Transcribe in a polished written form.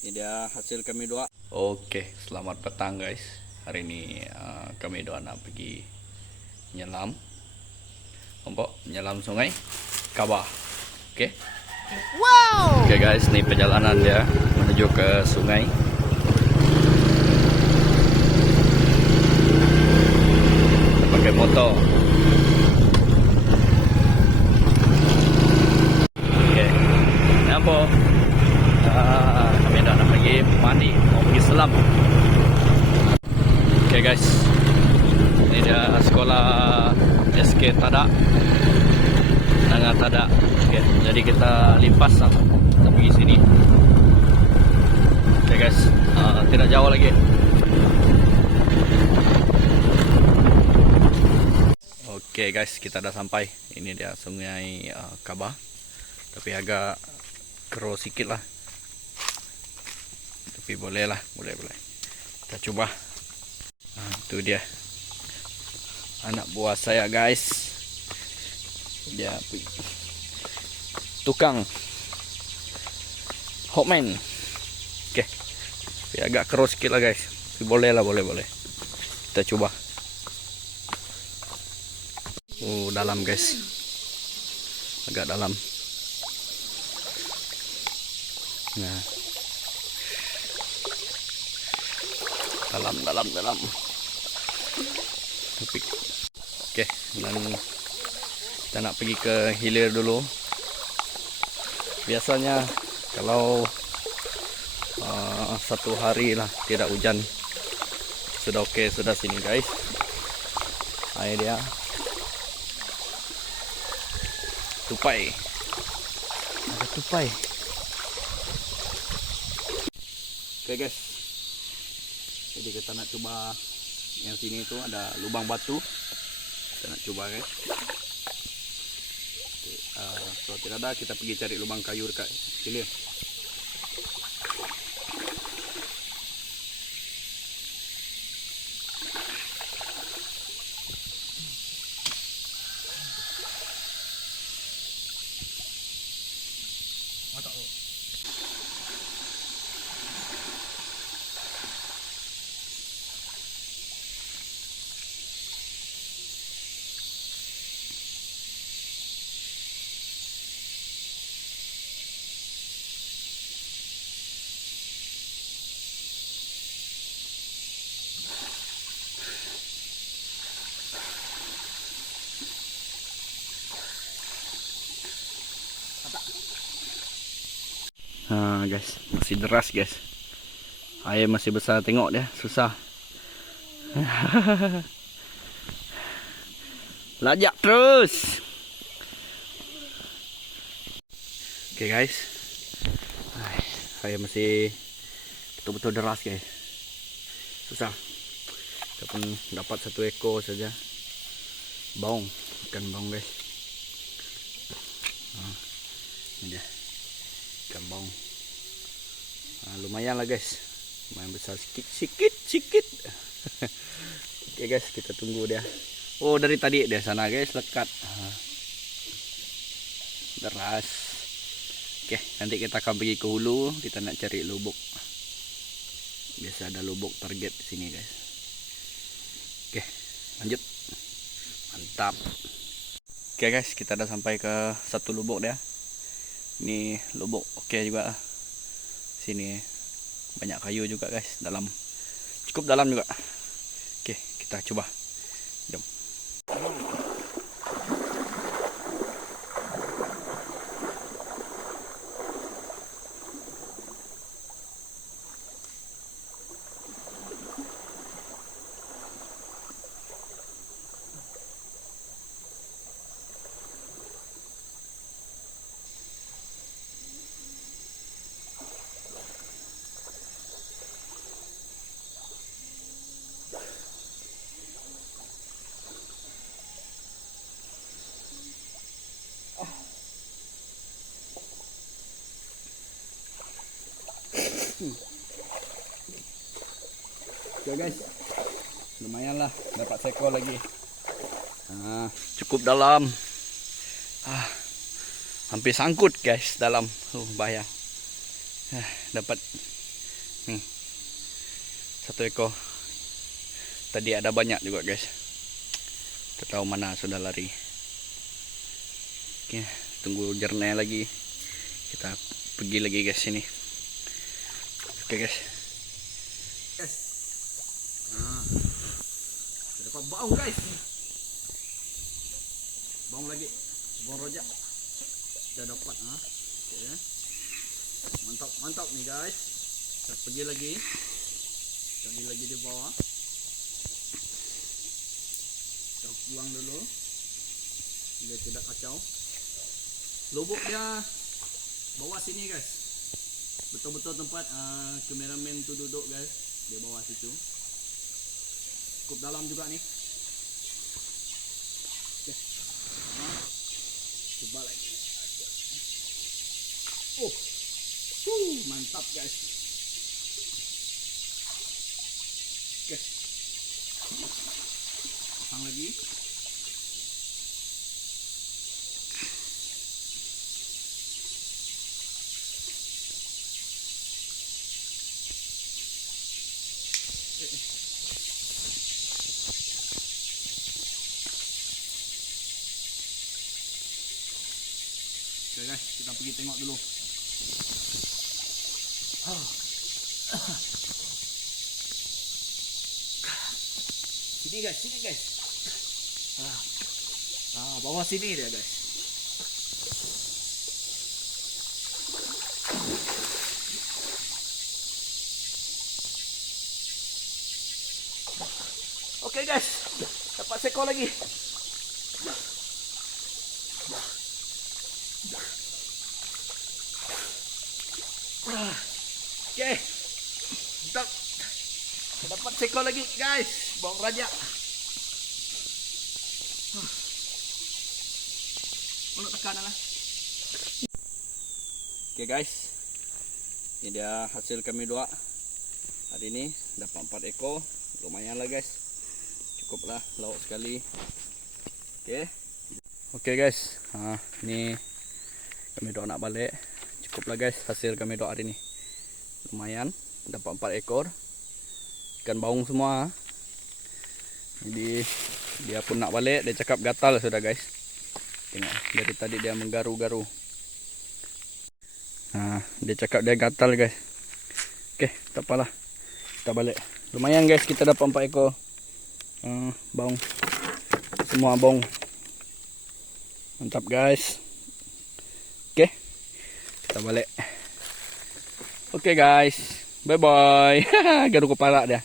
Ini dia hasil kami doa. Oke, selamat petang guys. Hari ini kami doa nak pergi menyelam. Menyelam sungai Kabah. Oke. Wow. Oke guys, ini perjalanan dia menuju ke sungai. Kita pakai motor. Oke. Kenapa? Kami dah nak pergi mandi, mau pergi selam. Oke guys, ini dia sekolah SK Tadak, Nanga Tadak. Oke, jadi kita limpas lah, kita pergi sini. Oke guys, tidak jauh lagi. Oke guys, kita dah sampai. Ini dia sungai Kabah, tapi agak keruh sikit lah. Tapi boleh lah, boleh. Kita coba. Itu dia anak buah saya guys. Dia tukang hotman. Oke. Tapi agak keruh sikit lah guys. Tapi boleh lah, boleh. Kita coba. Dalam guys. Agak dalam. Nah. Dalam. Oke, dan kita nak pergi ke hilir dulu. Biasanya kalau satu hari lah tidak hujan, sudah oke, sudah sini guys. Ini dia tupai. Ada tupai. Oke guys, jadi kita nak coba yang sini itu ada lubang batu. Kita nak coba guys. Kalau tidak ada, kita pergi cari lubang kayu dekat hilir. Guys, masih deras guys. Air masih besar, tengok dia, susah. Lajak terus. Oke guys, air masih betul-betul deras guys. Susah. Kita pun dapat satu ekor saja. Baung, ikan baung guys. Ini dia ikan baung. Lumayan lah guys, lumayan besar sikit. Oke guys, kita tunggu dia. Dari tadi dia sana guys, lekat. Deras. Oke, nanti kita akan pergi ke hulu. Kita nak cari lubuk. Biasa ada lubuk target di sini guys. Oke, lanjut. Mantap. Oke guys, kita dah sampai ke satu lubuk dia. Ini lubuk oke juga. Sini banyak kayu juga guys, dalam, cukup dalam juga. Oke, kita coba. Jom. Oke guys, lumayan lah, dapat sekor lagi. Cukup dalam. hampir sangkut guys dalam. Bahaya. Dapat nih 1 ekor. Tadi ada banyak juga guys. Tak tahu mana sudah lari. Oke, tunggu jernih lagi. Kita pergi lagi guys sini. Oke guys. Nah, dapat baung guys. Baung lagi. Baung rojak. Kita dapat okay. Mantap nih guys. Kita pergi lagi. Cari lagi di bawah. Kita buang dulu. Biar tidak kacau. Lubuk dia bawah sini guys. Betul-betul tempat kameramen tu duduk guys. Di bawah situ. Cukup dalam juga nih. Okay. Coba lagi. Mantap guys. Oke. Pasang lagi. Oke guys, kita pergi tengok dulu. Sini guys. Bawah sini dia guys. Oke guys, dapat seekor lagi. Oke, mantap. Dapat seekor lagi guys, baung raja. Untuk tekanan lah. Oke guys, ini dia hasil kami dua hari ini. Dapat 4 ekor, lumayan lah guys. Cukup lah, lauk sekali. Oke guys, ini kami dua nak balik. Cukup lah guys hasil kami dua hari ini. Lumayan, dapat 4 ekor ikan baung semua. Jadi dia pun nak balik. Dia cakap gatal sudah guys. Tengok dari tadi dia menggaru-garu. Dia cakap dia gatal guys. Oke, tak apalah, kita balik. Lumayan guys, kita dapat 4 ekor baung. Semua baung. Mantap guys. Oke, kita balik. Oke guys, bye bye. Garu kepala dia.